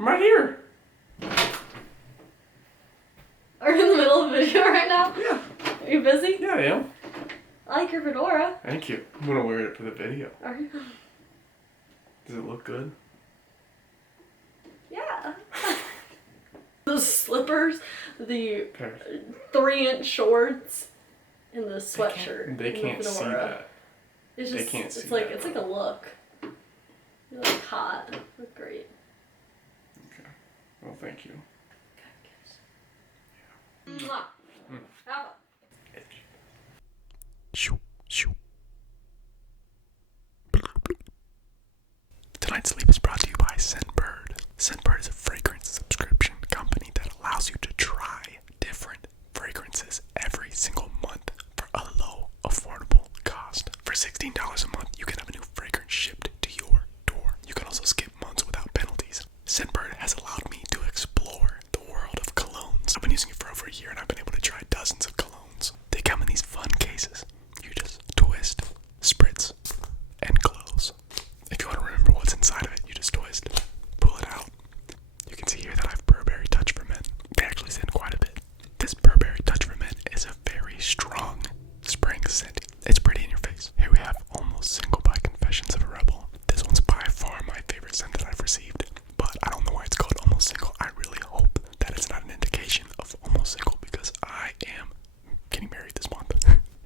I'm right here. Are you in the middle of a video right now? Yeah. Are you busy? Yeah, I am. I like your fedora. Thank you. I'm gonna wear it for the video. Are you? Does it look good? Yeah. The slippers, the 3-inch shorts, and the sweatshirt. They can't see that. It's just, they can't see it's like that. It's like a look. You look hot. You look great. Okay. Well, thank you. Yeah. Mwah. Have a. Tonight's sleep is brought to you by Scentbird. Scentbird is a fragrance subscription company that allows you to try different fragrances every single month for a low, affordable cost. For $16 a month, you can have a new fragrance shipped to your door. You can also skip months without penalties. Scentbird has allowed me to explore the world of colognes. I've been using it for over a year and I've been able to try dozens of colognes. They come in these fun cases. You just twist, spritz, and close. If you want to remember what's inside of it, you just twist, pull it out. You can see here that I have Burberry Touch for Men. They actually send quite a bit. This Burberry Touch for Men is a very strong spring scent. It's pretty in your face. Here we have Almost Single by Confessions of a Rebel. This one's by far my favorite scent that I've received, but I don't know why it's called Almost Single. I really hope that it's not an indication of almost single because I am getting married this month.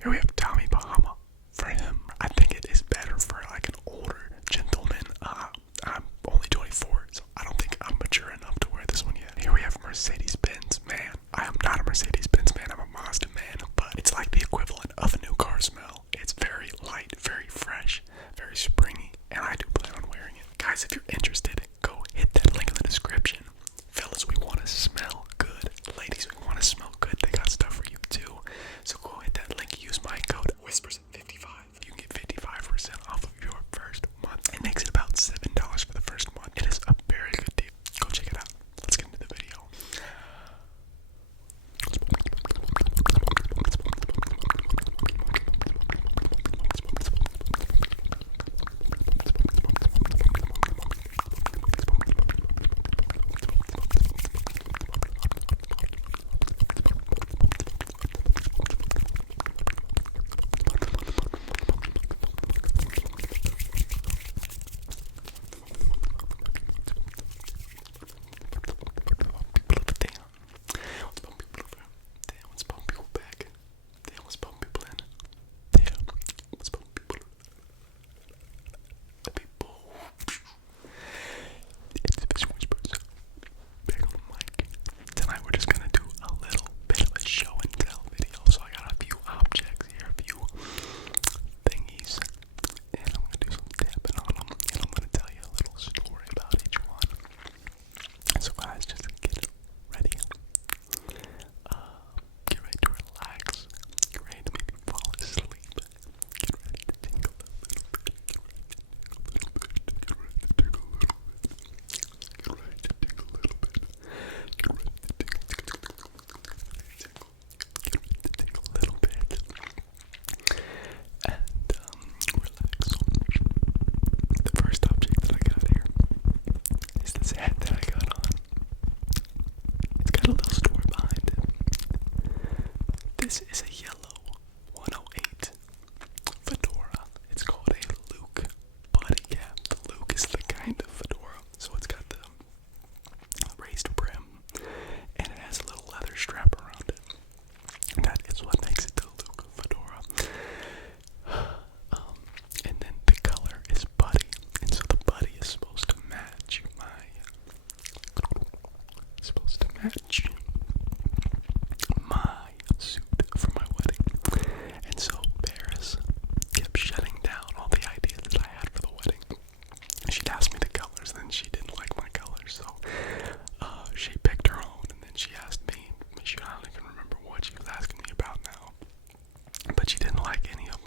Here we have Tommy Bahama. For him, I think it is better for like an older gentleman. I'm only 24, so I don't think I'm mature enough to wear this one yet. Here we have Mercedes-Benz Man. I am not a Mercedes-Benz man, I'm a Mazda man, but it's like the equivalent of a new car smell. It's very light, very fresh, very springy, and I do plan on wearing it. Guys, if you're interested, go hit that link in the description. Fellas, we want to smell good. Ladies, we want to smell good. They got stuff for you too. So go hit that link, use my code Whispers55. You can get 55% off of your first month. It makes it about $7 for the first month. It is a very good deal. Go check it out. Let's get into the video. This is a yellow 108 fedora. It's called a Luke body cap. The Luke is the kind of fedora, so it's got the raised brim, and it has a little leather strap around it. That is what makes it the Luke fedora. And then the color is buddy, and so the buddy is supposed to match my suit for my wedding. And so Paris kept shutting down all the ideas that I had for the wedding. She'd asked me the colors, and then she didn't like my colors, so she picked her own, and then she asked me. I don't even remember what she was asking me about now, but she didn't like any of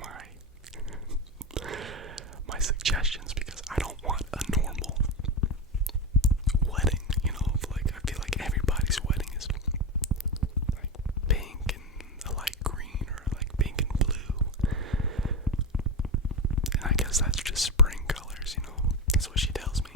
my suggestions because I don't want a normal wedding, you know, like I feel like everybody's wedding is like pink and a light green or like pink and blue, and I guess that's just spring colors, you know, that's what she tells me.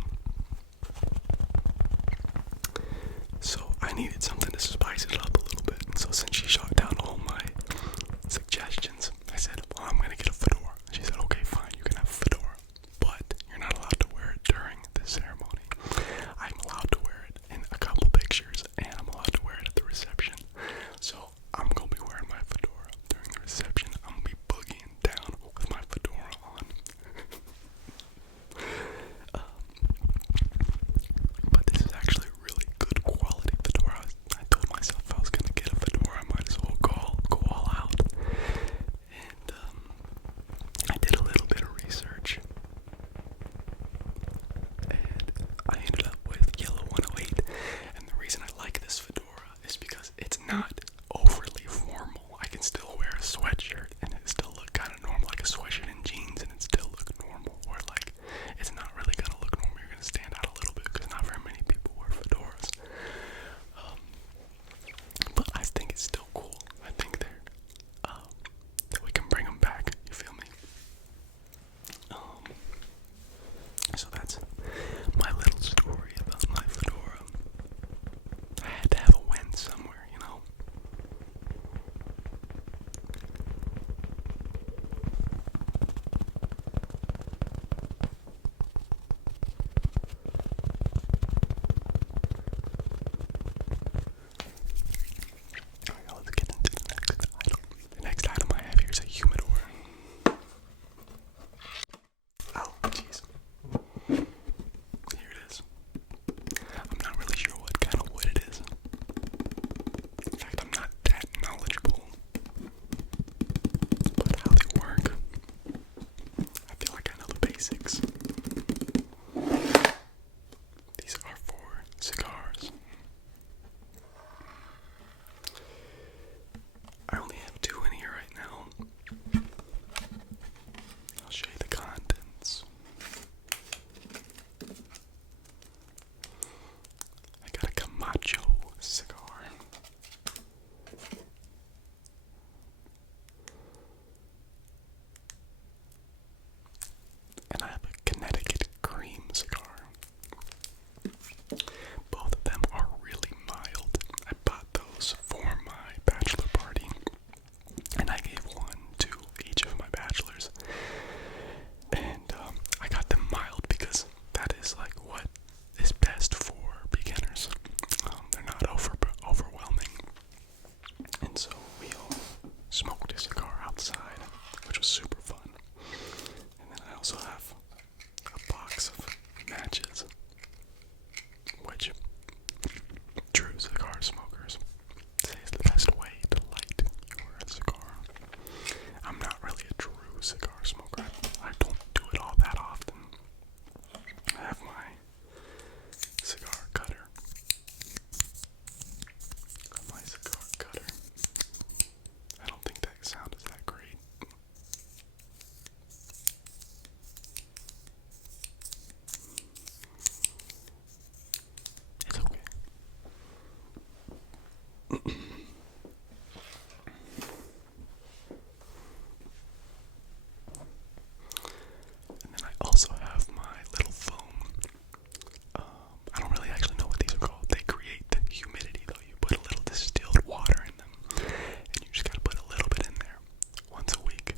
basics. These are for cigars. I only have 2 in here right now. I'll show you the contents. I got a Camacho cigar. And I have a Connecticut cream cigar. Both of them are really mild. I bought those for my bachelor party, and I gave one to each of my bachelors. And I got them mild because that is like what is best for beginners. They're not overwhelming. And so we all smoked a cigar outside, which was super fun. And then I also have a box of matches, which true cigar smokers say is the best way to light your cigar. I'm not really a true cigar smoker. I don't do it all that often. I have my cigar cutter. My cigar cutter. I don't think that sound is that great. It's okay. And then I also have my little foam. I don't really actually know what these are called. They create the humidity though. You put a little distilled water in them, and you just gotta put a little bit in there once a week.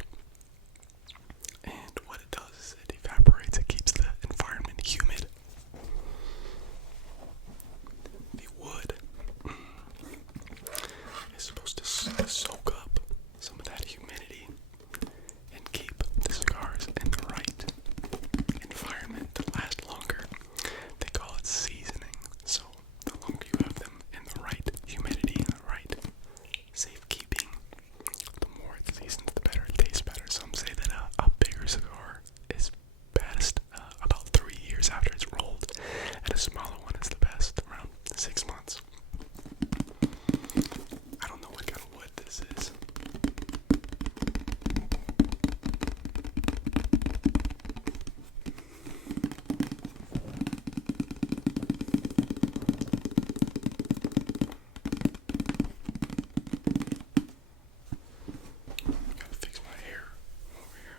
And what it does is it evaporates. It keeps the environment humid. The wood is supposed to soak up some of that humidity and keep the cigars in the right environment to last longer. They call it seasoning. So the longer you have them in the right humidity and the right safekeeping, the more it seasons, the better it tastes better. Some say that a bigger cigar is best about 3 years after it's rolled, and a smaller one is the best around 6 months. I don't know what kind of wood this is. Gotta fix my hair over here.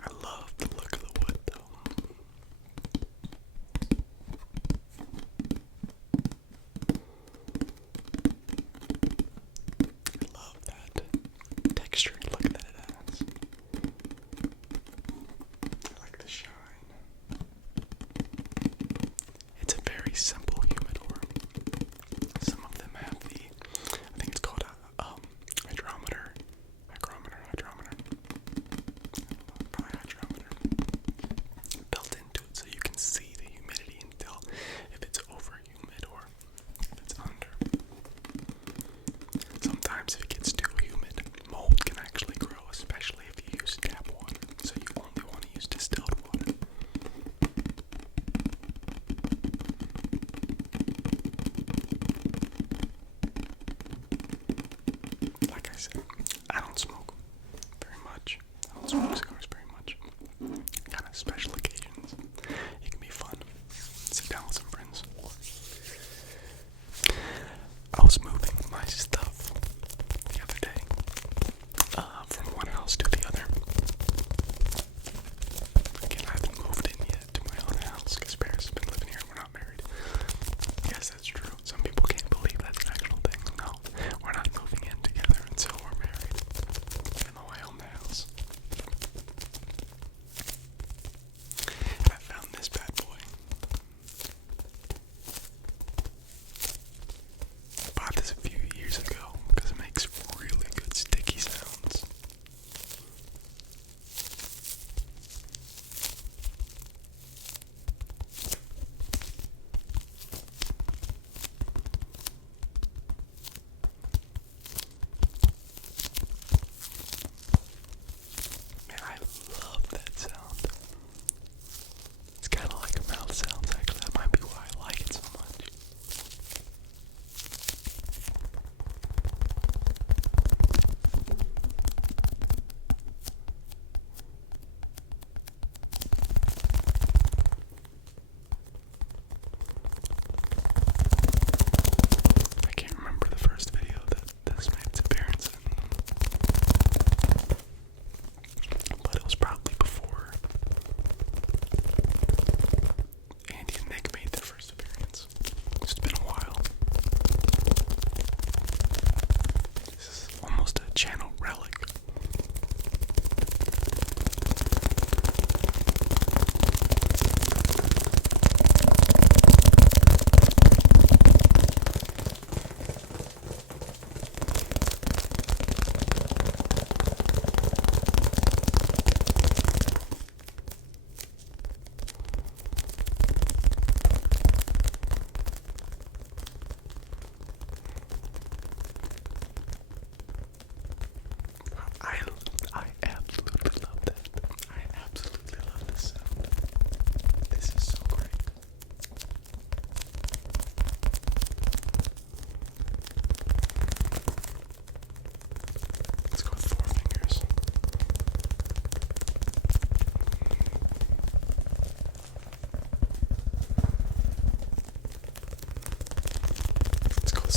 I love the look of the wood though. I love that texture look that it has. I like the shine. It's a very simple humidor. Some of them have the, I think it's called a hydrometer. Probably hydrometer. Built into it so you can see the humidity and tell if it's over humid or if it's under. Sometimes if it gets too humid, mold can actually grow, especially if you use tap water. So you only want to use distilled water.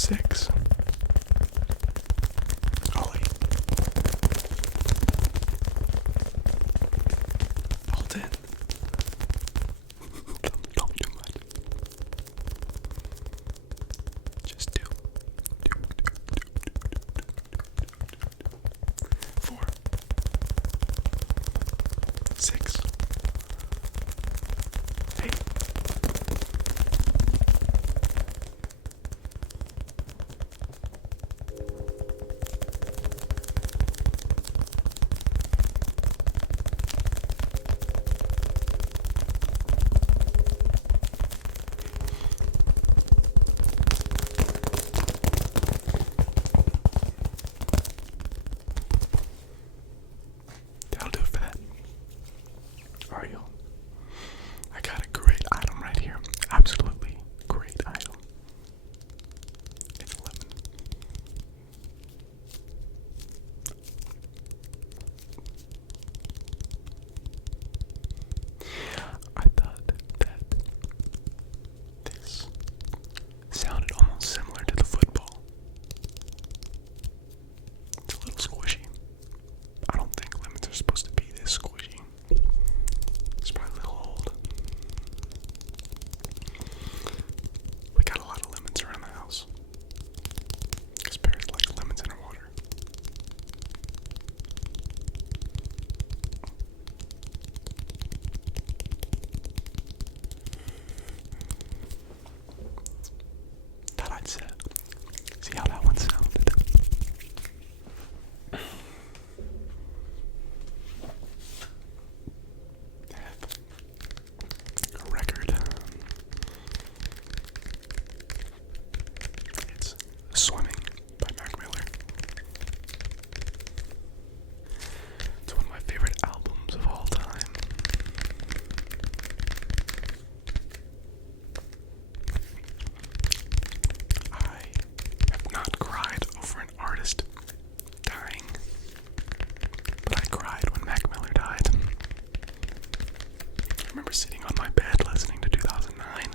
6. Ollie. Alton. Don't do much. Just do. 4. 6. 8. That'll do it for that. Alright, y'all. I got a great item right here. Absolutely great item. It's lemon. I thought that this sounded almost similar to the football. It's a little squishy. I don't think lemons are supposed to be this squishy. It's probably a little old. We got a lot of lemons around the house. Because Barry likes lemons in her water. Thought I'd see how that one sounded. A record. It's Swimming by Mac Miller. It's one of my favorite albums of all time. I have not cried over an artist dying, but I cried when Mac Miller died. I remember sitting on my bed listening to 2009.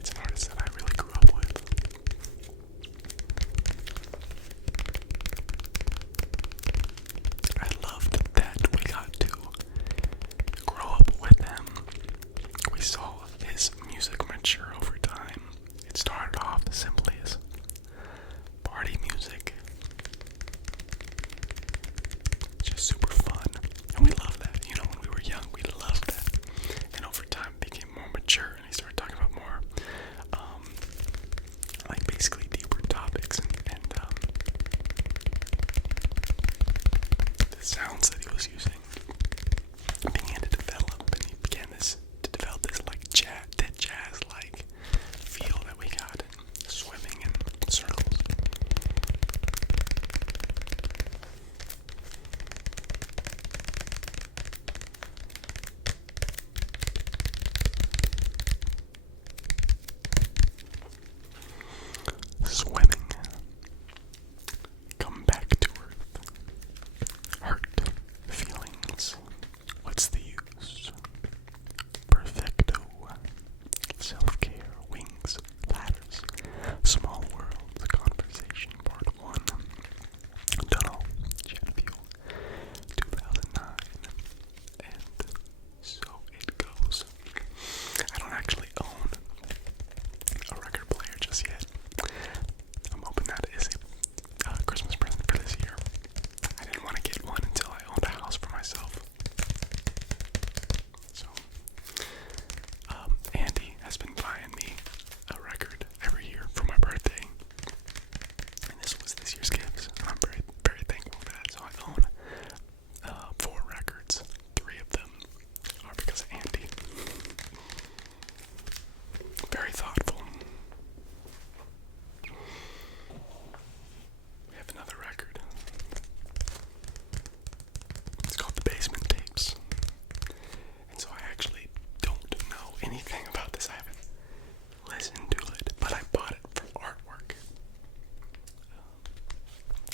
It's an artist that I really grew up with. I loved that we got to grow up with him. We saw his music mature over time. It started off simply as party music. Just super fun. And we loved that. You know, when we were young, we loved that. And over time it became more mature and he started talking about more like basically deeper topics and the sounds that he was using began to develop, and he began to develop this like jazz like feel that we got in Swimming in circles. Swimming. Come back to earth. Hurt feelings. What's the use? Perfecto. Self-care. Wings. Ladders. Small world. Conversation. Part 1. Tunnel. Jet fuel. 2009. And so it goes. I don't actually own a record player just yet. I'm hoping that is a Christmas present for this year. I didn't want to get one until I owned a house for myself. So, Andy has been buying me a record every year for my birthday. And this was this year's gifts. And I'm very, very thankful for that. So I own 4 records. 3 of them are because of Andy. Very thoughtful. We have another record. It's called The Basement Tapes. And so I actually don't know anything about this. I haven't listened to it, but I bought it for artwork.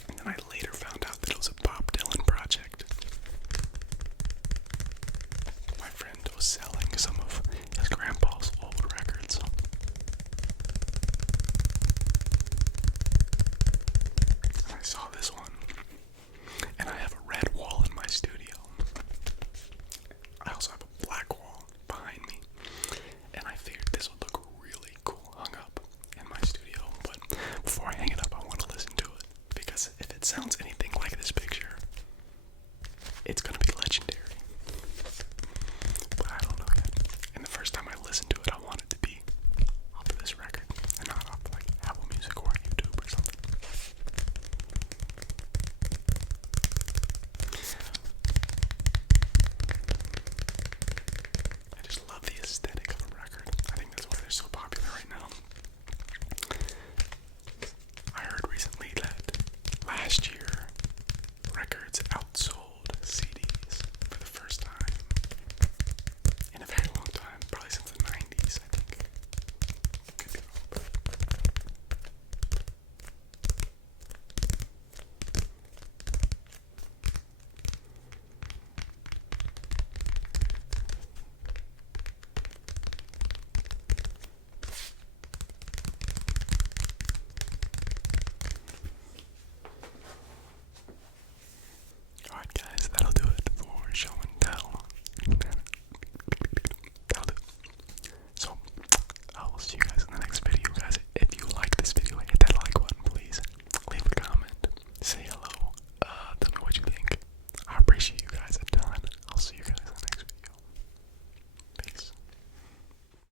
And then I later found out that it was a Bob Dylan project. My friend was selling some of his grandpa's old records. And I saw this one, and I have a red wall in my studio. I also have a black wall behind me, and I figured this would look really cool hung up in my studio. But before I hang it up, I want to listen to it, because if it sounds anything like this picture, it's gonna